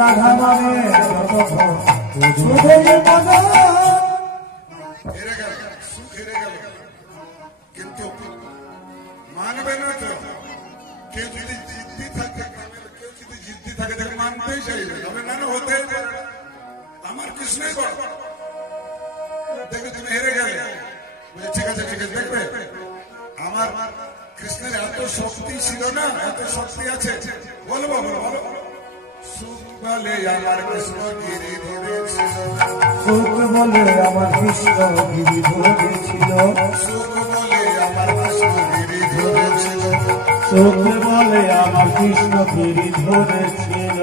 রাধা মানে কিন্তু মানবে না তো। কেউ যদি জিদ্দি থাকে, কেউ যদি জিদ্দি থাকে তাকে মানতেই চাইবে, তবে না হতে আমার কৃষ্ণই বল। দেখবে তুমি হেরে গেলে, ঠিক আছে ঠিক আছে, দেখবে আমার কৃষ্ণের এত শক্তি ছিল না, এত শক্তি আছে। বলো বলো বলো। সুখ বলে আমার কৃষ্ণ গিরি ধরেছিল, সুখ বলে আমার কৃষ্ণ গিরি ধরেছিল, সুখ বলে আমার কৃষ্ণ গিরি ধরেছিল, সুখ বলে আমার কৃষ্ণ গিরি ধরেছিল।